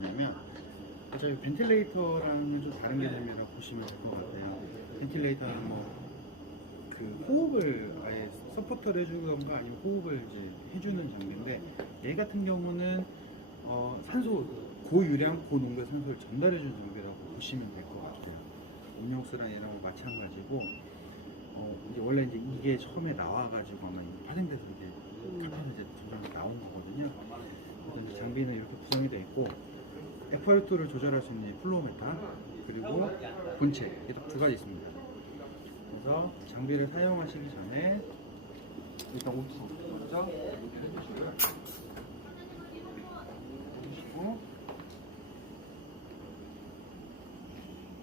뭐냐면 저희 벤틸레이터랑은 좀 다른 개념이라고 보시면 될 것 같아요. 벤틸레이터는 뭐 그 호흡을 아예 서포터를 해주던가 아니면 호흡을 이제 해주는 장비인데, 얘 같은 경우는 산소 고유량 고농도 산소를 전달해주는 장비라고 보시면 될 것 같아요. 음용수랑 얘랑 마찬가지고, 이제 원래 이제 이게 처음에 나와가지고 아마 파생돼서 이제 카페에서 이제 조정이 나온 거거든요. 그래서 이제 장비는 이렇게 구성이 되어 있고, FR2를 조절할 수 있는 플로우메타, 그리고 본체, 이렇게 딱 두 가지 있습니다. 그래서 장비를 사용하시기 전에 일단 오투 먼저 해주시고요. 해주시고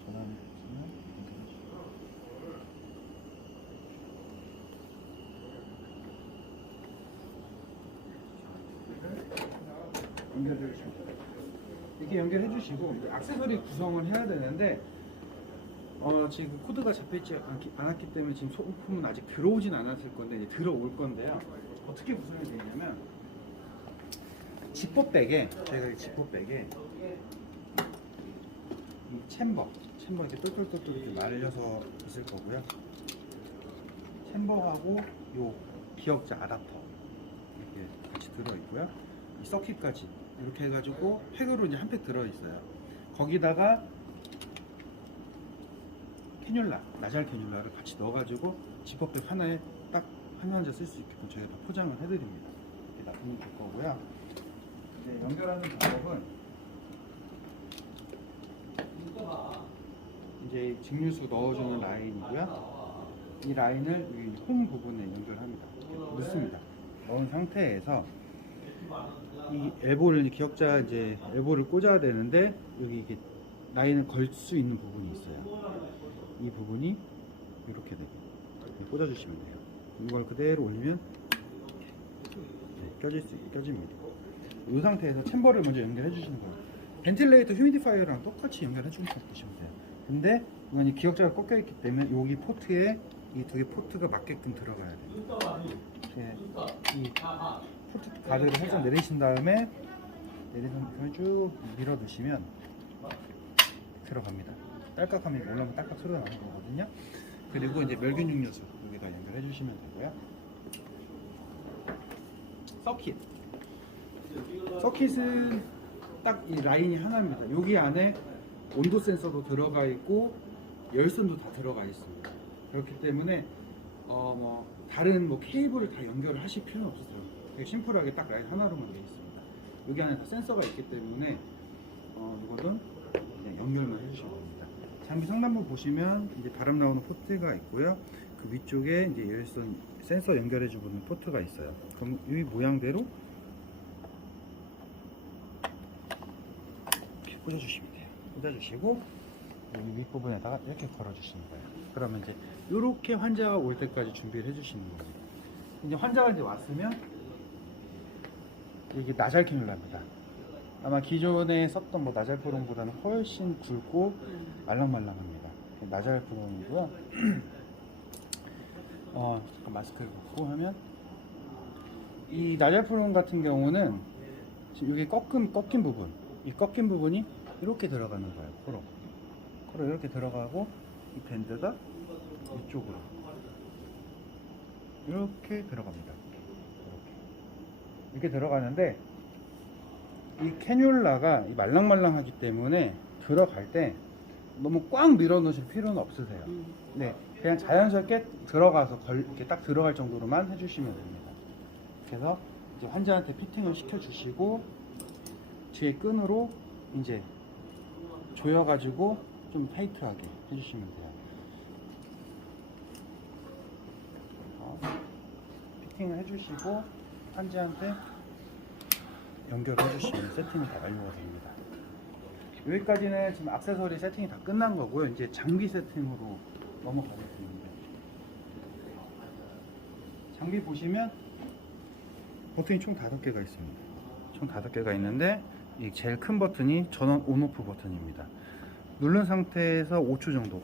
전환을 해주시면 연결해 주시면 됩니다. 이렇게 연결해 주시고 액세서리 구성을 해야 되는데, 지금 코드가 잡혀있지 않았기 때문에 지금 소품은 아직 들어오진 않았을 건데 이제 들어올 건데요. 어떻게 구성이 되어 있냐면, 지퍼백에, 저희가 이 지퍼백에 이 챔버 이렇게 똘똘똘똘 이렇게 말려서 있을 거고요. 챔버하고 요 기역자 아답터 이렇게 같이 들어있고요. 이 서킷까지 이렇게 해가지고 팩으로 이제 한 팩 들어있어요. 거기다가 캐뉼라, 나잘 캐뉼라를 같이 넣어가지고 지퍼백 하나에 딱 한 환자 쓸 수 있게끔 저희가 다 포장을 해드립니다. 이렇게 납품이 될 거고요. 네, 연결하는 방법은 이제 직류수 넣어주는 라인이고요. 이 라인을 이 홈 부분에 연결합니다. 이렇게 넣습니다. 넣은 상태에서 이 엘보를, 기역자 이제 엘보를 꽂아야 되는데, 여기 이게 라인을 걸 수 있는 부분이 있어요. 이 부분이 이렇게 되게 꽂아주시면 돼요. 이걸 그대로 올리면 껴집니다. 이 상태에서 챔버를 먼저 연결해 주시는 거예요. 벤틸레이터 휴미디파이어랑 똑같이 연결해 주는 거 보시면 돼요. 근데 이건 기역자가 꺾여 있기 때문에 여기 포트에 이 두 개 포트가 맞게끔 들어가야 돼요. 이 포트 가드를 살짝 내리신 다음에 쭉 밀어 두시면 들어갑니다. 딸깍하면 올라오면 딸깍 소리가 나는 거거든요. 그리고 이제 멸균 육료수 여기다 연결해 주시면 되고요. 서킷은 딱 이 라인이 하나입니다. 여기 안에 온도 센서도 들어가 있고 열선도 다 들어가 있습니다. 그렇기 때문에 뭐 다른 뭐 케이블을 다 연결을 하실 필요는 없어요. 되게 심플하게 딱 라인 하나로만 되어 있습니다. 여기 안에 다 센서가 있기 때문에 이거는 그냥 연결만 해주시면 됩니다. 장비 상단부 보시면 이제 바람 나오는 포트가 있고요. 그 위쪽에 이제 열선 센서 연결해주는 포트가 있어요. 그럼 이 모양대로 이렇게 꽂아주시면 돼요. 꽂아주시고 이 윗부분에다가 이렇게 걸어주시는 거예요. 그러면 이제 이렇게 환자가 올 때까지 준비를 해주시는 거예요. 이제 환자가 이제 왔으면 이게 나잘 캐뉼라입니다. 아마 기존에 썼던 뭐 나잘프론보다는 훨씬 굵고 말랑말랑합니다. 나잘프론이고요. 잠깐 마스크를 벗고 하면, 이 나잘프론 같은 경우는 지금 여기 꺾인 부분, 이 꺾인 부분이 이렇게 들어가는 거예요. 코로 이렇게 들어가고, 이 밴드가 이쪽으로 이렇게 들어갑니다. 이렇게 들어가는데, 이 캐뉼라가 말랑말랑하기 때문에 들어갈 때 너무 꽉 밀어 넣으실 필요는 없으세요. 네, 그냥 자연스럽게 들어가서 이렇게 딱 들어갈 정도로만 해주시면 됩니다. 그래서 이제 환자한테 피팅을 시켜주시고 뒤에 끈으로 이제 조여가지고 좀 타이트하게 해주시면 돼요. 피팅을 해주시고 환자한테 연결해 주시면 세팅이 다 완료가 됩니다. 여기까지는 지금 액세서리 세팅이 다 끝난 거고요. 이제 장비 세팅으로 넘어가겠습니다. 장비 보시면 버튼이 총 5개가 있습니다. 총 5개가 있는데, 이 제일 큰 버튼이 전원 온오프 버튼입니다. 누른 상태에서 5초 정도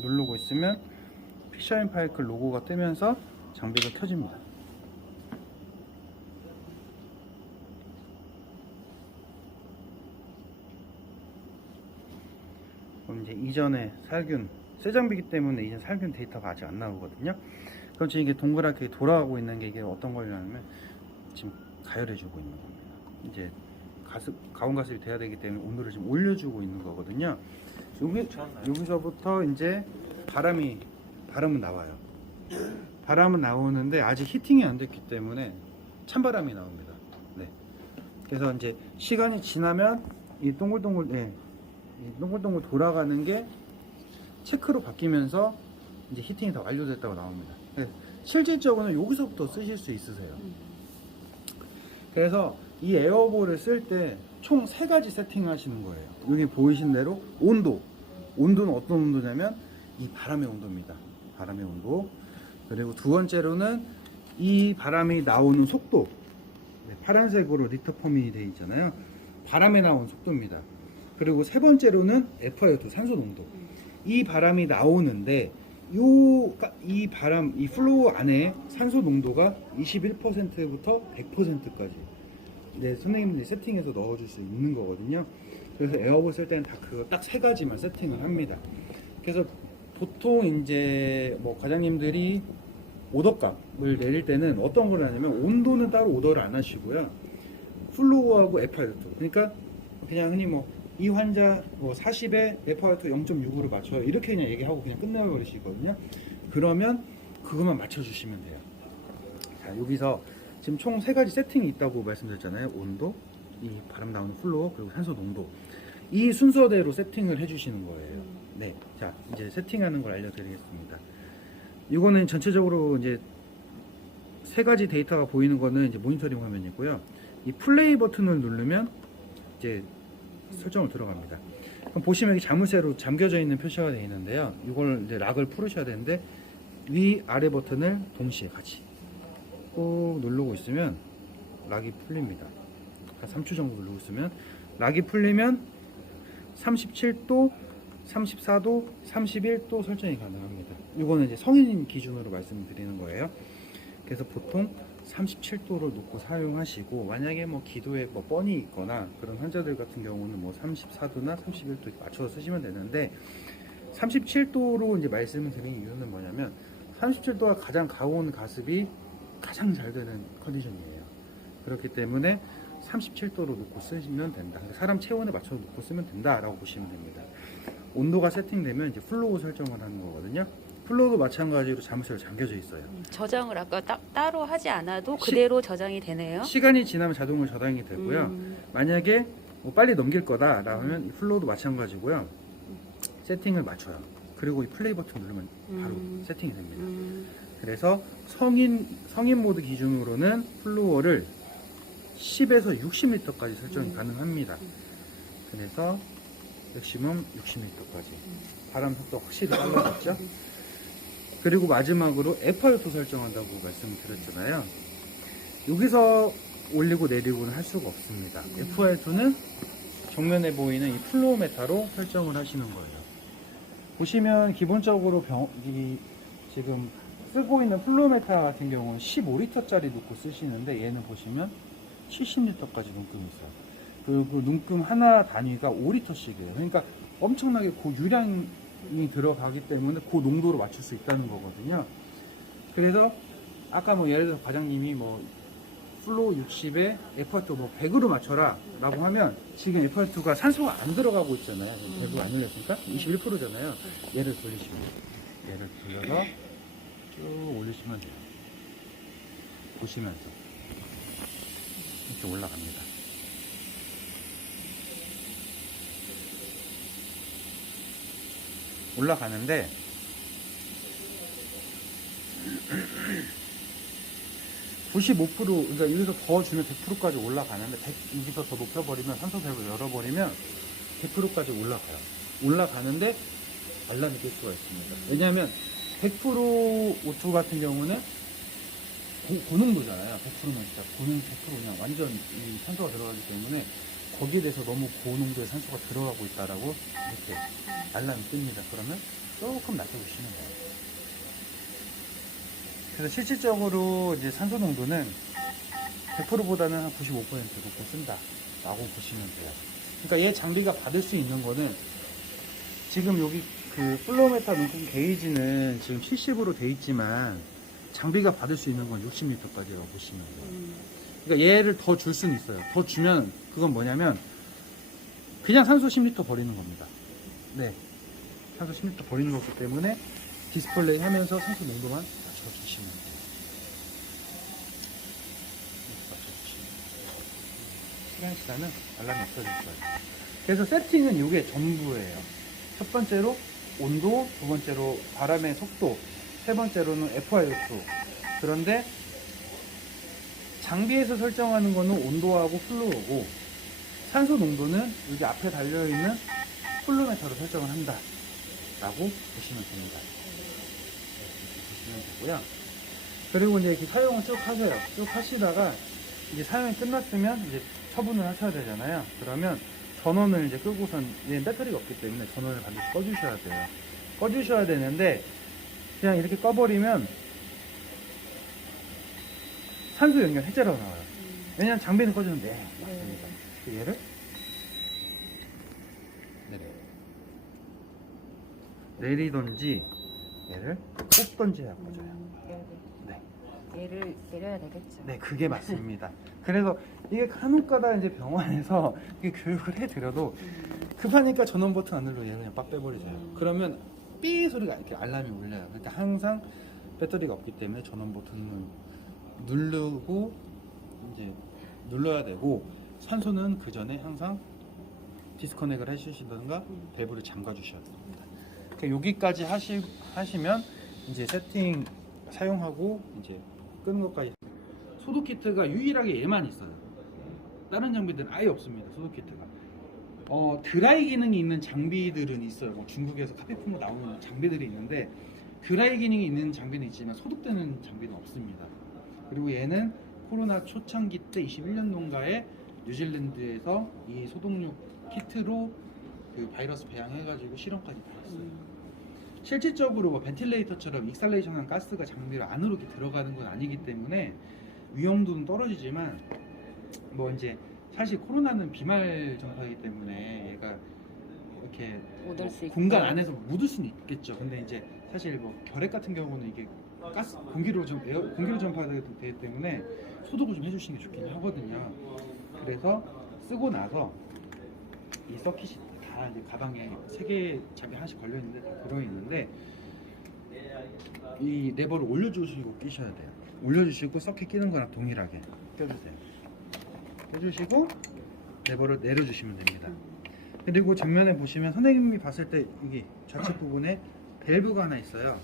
누르고 있으면 피셔앤파이크 로고가 뜨면서 장비가 켜집니다. 그럼 이제 이전에 살균, 새 장비이기 때문에 이전 살균 데이터가 아직 안 나오거든요. 그럼 지금 이게 동그랗게 돌아가고 있는 게 이게 어떤 거냐면 지금 가열해주고 있는 겁니다. 이제 가온 가습이 돼야 되기 때문에 온도를 지금 올려주고 있는 거거든요. 여기서부터 이제 바람은 나와요. 바람은 나오는데 아직 히팅이 안 됐기 때문에 찬바람이 나옵니다. 네. 그래서 이제 시간이 지나면 이 동글동글 돌아가는 게 체크로 바뀌면서 이제 히팅이 다 완료됐다고 나옵니다. 네. 실질적으로는 여기서부터 쓰실 수 있으세요. 그래서 이 에어볼을 쓸 때 총 3가지 세팅하시는 거예요. 여기 보이신 대로 온도는 어떤 온도냐면 이 바람의 온도입니다. 바람의 온도. 그리고 두 번째로는 이 바람이 나오는 속도. 네, 파란색으로 리터 퍼 미니 되어 있잖아요. 바람에 나온 속도입니다. 그리고 세 번째로는 FiO2 산소 농도. 이 바람이 나오는데 이 플로우 안에 산소 농도가 21%부터 100%까지 네, 선생님들이 세팅해서 넣어줄 수 있는 거거든요. 그래서 에어볼 쓸 때는 다 그거 딱 3가지만 세팅을 합니다. 그래서 보통 이제 뭐 과장님들이 오더값을 내릴 때는 어떤 걸 하냐면 온도는 따로 오더를 안 하시고요. 플로우하고 FiO2. 그러니까 그냥 흔히 뭐 이 환자 뭐 40에 FiO2 0.6으로 맞춰요. 이렇게 그냥 얘기하고 그냥 끝내버리시거든요. 그러면 그것만 맞춰주시면 돼요. 자, 여기서 지금 총 3가지 세팅이 있다고 말씀드렸잖아요. 온도, 이 바람 나오는 플로우, 그리고 산소 농도. 이 순서대로 세팅을 해주시는 거예요. 네. 자, 이제 세팅하는 걸 알려드리겠습니다. 이거는 전체적으로 이제 3가지 데이터가 보이는 거는 이제 모니터링 화면이고요. 이 플레이 버튼을 누르면 이제 설정을 들어갑니다. 그럼 보시면 여기 자물쇠로 잠겨져 있는 표시가 되어 있는데요. 이걸 이제 락을 풀으셔야 되는데 위 아래 버튼을 동시에 같이 꾹 누르고 있으면 락이 풀립니다. 한 3초 정도 누르고 있으면 락이 풀리면 37도, 34도, 31도 설정이 가능합니다. 이거는 이제 성인 기준으로 말씀드리는 거예요. 그래서 보통 37도를 놓고 사용하시고, 만약에 뭐 기도에 뭐 뻔히 있거나 그런 환자들 같은 경우는 뭐 34도나 31도 맞춰서 쓰시면 되는데, 37도로 이제 말씀을 드리는 이유는 뭐냐면 37도가 가장 가온 가습이 가장 잘 되는 컨디션이에요. 그렇기 때문에 37도로 놓고 쓰시면 된다. 사람 체온에 맞춰서 놓고 쓰면 된다라고 보시면 됩니다. 온도가 세팅되면 이제 플로우 설정을 하는 거거든요. 플로우도 마찬가지로 자물쇠로 잠겨져 있어요. 저장을 아까 따로 하지 않아도 그대로 저장이 되네요. 시간이 지나면 자동으로 저장이 되고요. 만약에 뭐 빨리 넘길 거다라고 하면 이 플로우도 마찬가지고요. 세팅을 맞춰요. 그리고 이 플레이 버튼 누르면 바로 세팅이 됩니다. 그래서 성인 모드 기준으로는 플로어를 10에서 60m까지 설정이 가능합니다. 그래서 맥시멈 60m까지. 바람 속도 확실히 빨라졌죠? 그리고 마지막으로 FiO2 설정한다고 말씀드렸잖아요. 여기서 올리고 내리고는 할 수가 없습니다. FiO2는 정면에 보이는 이 플로우메타로 설정을 하시는 거예요. 보시면 기본적으로 지금 쓰고 있는 플로우메타 같은 경우는 15리터짜리 놓고 쓰시는데, 얘는 보시면 70리터까지 눈금이 있어요. 그리고 눈금 하나 단위가 5리터씩이에요. 그러니까 엄청나게 고유량이 들어가기 때문에 그 농도로 맞출 수 있다는 거거든요. 그래서 아까 뭐 예를 들어서 과장님이 뭐 플로우 60에 FiO2 뭐 100으로 맞춰라 라고 하면, 지금 FiO2가 산소가 안 들어가고 있잖아요. 100으로 안 올렸으니까 21%잖아요. 얘를 돌리시면, 얘를 돌려서 쭉 올리시면 돼요. 보시면서 이렇게 올라갑니다. 올라가는데 95%, 그러니까 여기서 더 주면 100%까지 올라가는데, 여기서 더 높여버리면, 산소 밸브 열어버리면 100%까지 올라가요. 올라가는데 알람이 낄 수가 있습니다. 왜냐하면 100% O2 같은 경우는 고농도잖아요. 100%면 진짜 100% 그냥 완전 이 산소가 들어가기 때문에 거기에 대해서 너무 고농도의 산소가 들어가고 있다라고 이렇게 알람이 뜹니다. 그러면 조금 낮춰주시면 돼요. 그래서 실질적으로 이제 산소 농도는 100%보다는 한 95% 놓고 쓴다라고 보시면 돼요. 그러니까 얘 장비가 받을 수 있는 거는 지금 여기 그 플로우메타 눈금 게이지는 지금 70으로 돼 있지만 장비가 받을 수 있는 건 60리터까지라고 보시면 돼요. 그러니까 얘를 더 줄 수는 있어요. 더 주면 그건 뭐냐면 그냥 산소 10리터 버리는 겁니다. 네, 산소 10리터 버리는 거기 때문에 디스플레이 하면서 산소 농도만 맞춰주시면 돼요. 맞춰주시면 돼요. 시간 지나면 알람이 없어질 거예요. 그래서 세팅은 이게 전부예요. 첫 번째로 온도, 두 번째로 바람의 속도, 세 번째로는 FiO2. 그런데 장비에서 설정하는 거는 온도하고 플로우고 산소 농도는 여기 앞에 달려있는 플로우메터로 설정을 한다 라고 보시면 됩니다. 이렇게 보시면 되고요. 그리고 이제 이렇게 사용을 쭉 하세요. 쭉 하시다가 이제 사용이 끝났으면 이제 처분을 하셔야 되잖아요. 그러면 전원을 이제 끄고선 얘는 배터리가 없기 때문에 전원을 반드시 꺼주셔야 돼요. 꺼주셔야 되는데 그냥 이렇게 꺼버리면 산소 연결 해제라고 나와요. 왜냐면 장비는 꺼주는데 맞습니다. 얘를 내리던지 얘를 꼽던지 해야 꺼져요. 네. 얘를 내려야 되겠죠. 네, 그게 맞습니다. 그래서 이게 간혹가다 이제 병원에서 이게 교육을 해드려도 급하니까 전원 버튼 안 눌러 얘를 그냥 빡 빼버리세요. 그러면 삐 소리가 이렇게 알람이 울려요. 그러니까 항상 배터리가 없기 때문에 전원 버튼을 누르고 이제 눌러야 되고 산소는 그 전에 항상 디스커넥을 해주시던가 밸브를 잠가 주셔야 됩니다. 그러니까 여기까지 하시면 이제 세팅 사용하고 이제 끄는 것까지. 소독 키트가 유일하게 얘만 있어요. 다른 장비들은 아예 없습니다. 소독 키트가. 드라이 기능이 있는 장비들은 있어요. 뭐 중국에서 카페품으로 나오는 장비들이 있는데 드라이 기능이 있는 장비는 있지만 소독되는 장비는 없습니다. 그리고 얘는 코로나 초창기 때 21년도인가에 뉴질랜드에서 이 소독용 키트로 그 바이러스 배양해가지고 실험까지 다 했어요. 실질적으로 뭐 벤틸레이터처럼 익살레이션한 가스가 장비로 안으로 이렇게 들어가는 건 아니기 때문에 위험도는 떨어지지만 뭐 이제 사실 코로나는 비말 전파이기 때문에 얘가 이렇게 묻을 수 있고. 공간 안에서 묻을 수는 있겠죠. 근데 이제 사실 뭐 결핵 같은 경우는 이게 가스 공기로 전파되기 때문에 소독을 좀 해주시는 게 좋긴 하거든요. 그래서 쓰고 나서 이 서킷이 다 이제 가방에 3개 장비 하나씩 걸려 있는데 다 들어 있는데 이 레버를 올려주시고 끼셔야 돼요. 올려주시고 서킷 끼는 거랑 동일하게 껴주세요. 껴주시고 레버를 내려주시면 됩니다. 그리고 정면에 보시면 선생님이 봤을 때 이게 좌측 부분에 밸브가 하나 있어요.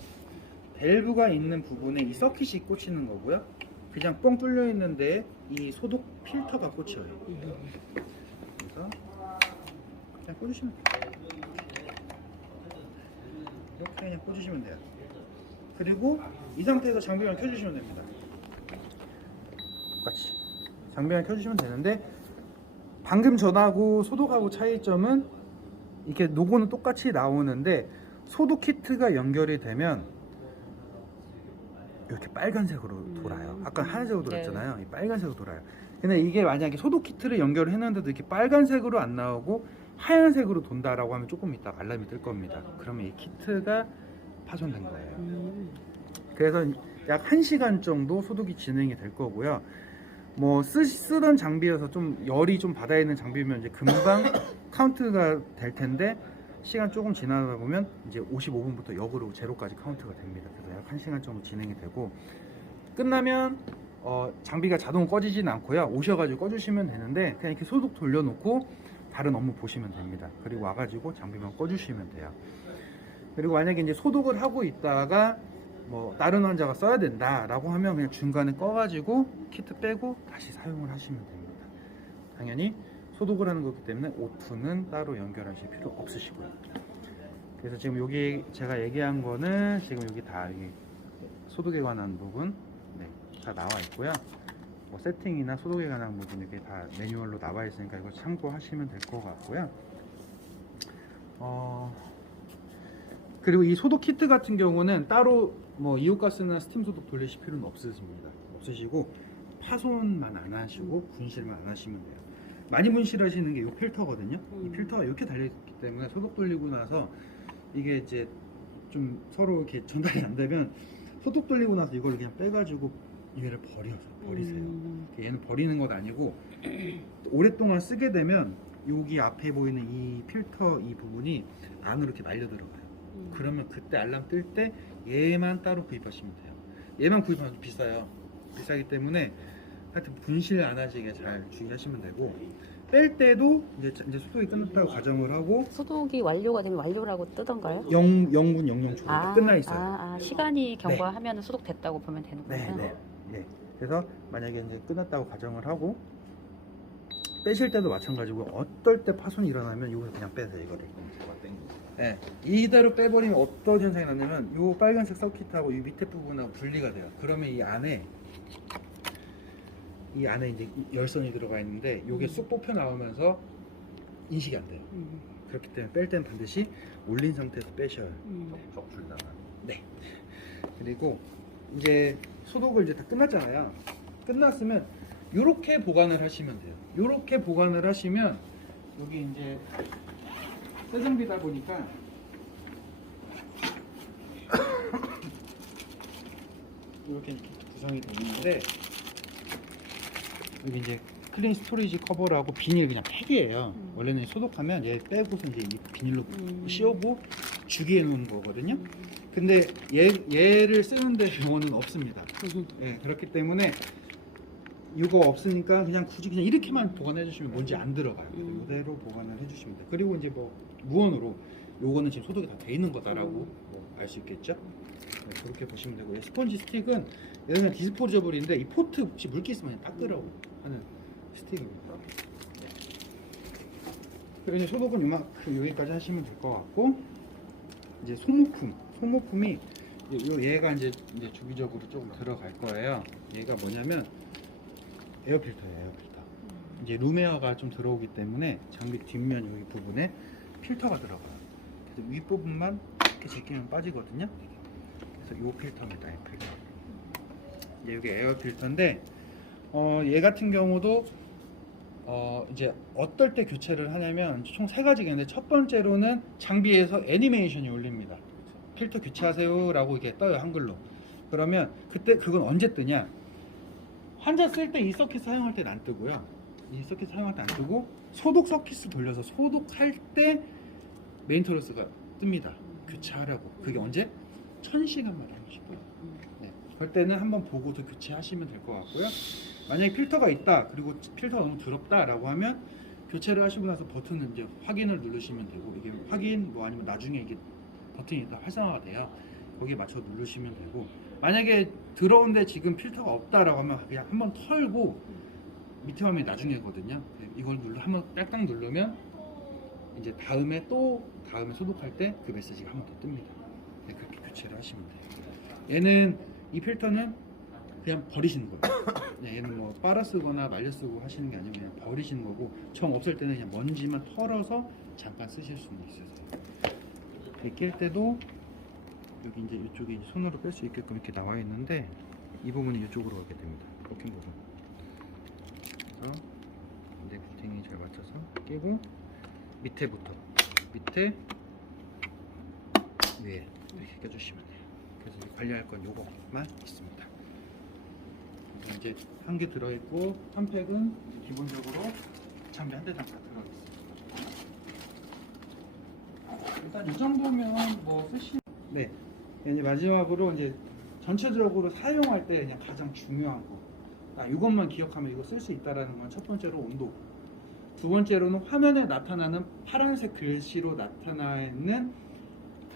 밸브가 있는 부분에 이 서킷이 꽂히는 거고요. 그냥 뻥 뚫려 있는데 이 소독 필터가 꽂혀요. 그래서 그냥 꽂으시면 돼요. 이렇게 그냥 꽂으시면 돼요. 그리고 이 상태에서 장비만 켜주시면 됩니다. 똑같이 장비만 켜주시면 되는데 방금 전하고 소독하고 차이점은 이렇게 로고는 똑같이 나오는데 소독 키트가 연결이 되면 이렇게 빨간색으로 돌아요. 아까 하얀색으로 돌았잖아요. 이 빨간색으로 돌아요. 근데 이게 만약에 소독 키트를 연결을 했는데도 이렇게 빨간색으로 안 나오고 하얀색으로 돈다라고 하면 조금 이따 알람이 뜰 겁니다. 그러면 이 키트가 파손된 거예요. 그래서 약 1시간 정도 소독이 진행이 될 거고요. 뭐 쓰던 장비여서 좀 열이 좀 받아 있는 장비면 이제 금방 카운트가 될 텐데 시간 조금 지나다 보면 이제 55분부터 역으로 제로까지 카운트가 됩니다. 그래서 약 1시간 정도 진행이 되고 끝나면 장비가 자동 꺼지진 않고요. 오셔가지고 꺼주시면 되는데 그냥 이렇게 소독 돌려놓고 다른 업무 보시면 됩니다. 그리고 와가지고 장비만 꺼주시면 돼요. 그리고 만약에 이제 소독을 하고 있다가 뭐 다른 환자가 써야 된다라고 하면 그냥 중간에 꺼가지고 키트 빼고 다시 사용을 하시면 됩니다. 당연히 소독을 하는 거기 때문에 O2는 따로 연결하실 필요 없으시고요. 그래서 지금 여기 제가 얘기한 거는 지금 여기 다 여기 소독에 관한 부분 다 나와 있고요. 뭐 세팅이나 소독에 관한 부분 이렇게 다 매뉴얼로 나와 있으니까 이거 참고하시면 될 것 같고요. 그리고 이 소독 키트 같은 경우는 따로 뭐 이온가스나 스팀 소독 돌리실 필요는 없으십니다. 없으시고 파손만 안 하시고 분실만 안 하시면 돼요. 많이 분실하시는 게 이 필터거든요. 이 음. 필터가 이렇게 달려있기 때문에 소독 돌리고 나서 이게 이제 좀 서로 이렇게 전달이 안 되면 소독 돌리고 나서 이걸 그냥 빼가지고 얘를 버리세요. 얘는 버리는 것 아니고 오랫동안 쓰게 되면 여기 앞에 보이는 이 필터 이 부분이 안으로 이렇게 말려 들어가요. 그러면 그때 알람 뜰 때 얘만 따로 구입하시면 돼요. 얘만 구입하면 좀 비싸요. 비싸기 때문에 하여튼 분실 안 하시게 잘 주의하시면 되고, 뺄 때도 이제 소독이 끝났다고 가정을 하고 소독이 완료가 되면 완료라고 뜨던가요? 0분 00초 끝나 있어요. 시간이 경과하면 소독됐다고 보면 되는 네, 거예요? 네, 네. 그래서 만약에 이제 끝났다고 가정을 하고 빼실 때도 마찬가지고 어떨 때 파손이 일어나면 이걸 그냥 빼세요. 이거를 네, 이대로 빼버리면 어떤 현상이 나냐면 이 빨간색 서킷하고 이 밑에 부분하고 분리가 돼요. 그러면 이 안에 이제 열선이 들어가 있는데 이게 쑥 뽑혀 나오면서 인식이 안 돼요. 그렇기 때문에 뺄 때는 반드시 올린 상태에서 빼셔야 적출나가. 네. 그리고 이제 소독을 이제 다 끝났잖아요. 끝났으면 이렇게 보관을 하시면 돼요. 이렇게 보관을 하시면 여기 이제 새 장비다 보니까 이렇게 구성이 되어 있는데 여기 이제 클린 스토리지 커버라고 비닐 그냥 팩이에요. 원래는 소독하면 얘 빼고서 이제 이 비닐로 씌우고 주기해 놓은 거거든요. 근데 얘를 쓰는데 요거는 없습니다. 네, 그렇기 때문에 이거 없으니까 그냥 굳이 그냥 이렇게만 보관해 주시면 먼지 안 들어가요. 이대로 보관을 해 주시면 돼요. 그리고 이제 뭐 무언으로 요거는 지금 소독이 다 돼 있는 거다라고 알 수 있겠죠. 네, 그렇게 보시면 되고, 스펀지 스틱은 얘는 디스포저블인데 이 포트 혹시 물기 있으면 닦으라고 하는 스틱입니다. 네. 그리고 이제 소독은 여기까지 하시면 될 것 같고, 이제 소모품이 얘가 이제 주기적으로 조금 들어갈 거예요. 얘가 뭐냐면 에어필터예요. 에어필터. 이제 룸에어가 좀 들어오기 때문에 장비 뒷면 여기 부분에 필터가 들어가요. 그래서 윗 부분만 이렇게 제끼면 빠지거든요. 그래서 이 필터입니다. 이 필터. 이게 에어 필터인데 얘 같은 경우도 이제 어떨 때 교체를 하냐면 총 3가지가 있는데, 첫 번째로는 장비에서 애니메이션이 올립니다. 필터 교체하세요 라고 이렇게 떠요, 한글로. 그러면 그때 그건 언제 뜨냐, 환자 쓸 때 이 서킷 사용할 때는 안 뜨고요. 이 서킷 사용할 때 안 뜨고 소독 서킷을 돌려서 소독할 때 메인터너스가 뜹니다. 교체하라고. 그게 언제? 1000시간마다 한 번씩 떠요. 네. 그럴 때는 한번 보고도 교체하시면 될 것 같고요. 만약에 필터가 있다, 그리고 필터가 너무 더럽다 라고 하면 교체를 하시고 나서 버튼을 이제 확인을 누르시면 되고, 이게 확인 뭐 아니면 나중에 이게 버튼이 다 활성화가 돼요. 거기에 맞춰 누르시면 되고, 만약에 들어온데 지금 필터가 없다라고 하면 그냥 한번 털고 밑에 화면이 나중에거든요. 이걸 한번 딱딱 누르면 이제 다음에 소독할 때 그 메시지가 한 번 더 뜹니다. 네, 그렇게 교체를 하시면 돼요. 얘는 이 필터는 그냥 버리시는 거예요. 얘는 뭐 빨아 쓰거나 말려 쓰고 하시는 게 아니고 그냥 버리시는 거고, 정 없을 때는 그냥 먼지만 털어서 잠깐 쓰실 수는 있으세요. 낄 때도 여기 이제 이쪽에 이제 손으로 뺄 수 있게끔 이렇게 나와 있는데, 이 부분이 이쪽으로 가게 됩니다. 꺾인 부분. 그래서 내 부팅이 잘 맞춰서 끼고, 밑에부터 밑에 위에 이렇게 껴주시면 돼요. 그래서 이제 관리할 건 요거만 있습니다. 그래서 이제 한 개 들어있고, 한 팩은 기본적으로 장비 한 대당 다 들어있습니다. 일단 이 정도면 뭐 네. 이제 마지막으로 이제 전체적으로 사용할 때 그냥 가장 중요한 거, 이것만 기억하면 이거 쓸 수 있다라는 건 첫 번째로 온도, 두 번째로는 화면에 나타나는 파란색 글씨로 나타나 있는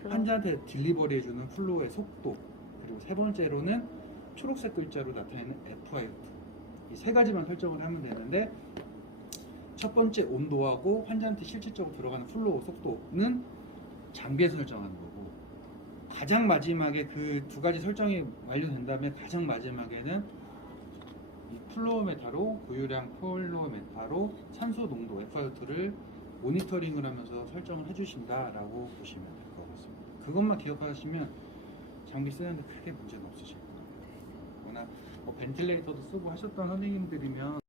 환자한테 딜리버리 해주는 플로우의 속도, 그리고 세 번째로는 초록색 글자로 나타내는 FIF, 이 3가지만 설정을 하면 되는데, 첫 번째 온도하고 환자한테 실질적으로 들어가는 플로우 속도는 장비에서 설정하는 거고, 가장 마지막에 그 2가지 설정이 완료된 다음에 가장 마지막에는 이 플로우메타로, 고유량 플로우메타로 산소 농도 FIF를 모니터링을 하면서 설정을 해주신다라고 보시면 될 것 같습니다. 그것만 기억하시면 장비 쓰는데 크게 문제는 없으실 거예요. 워낙 벤틸레이터도 쓰고 하셨던 선생님들이면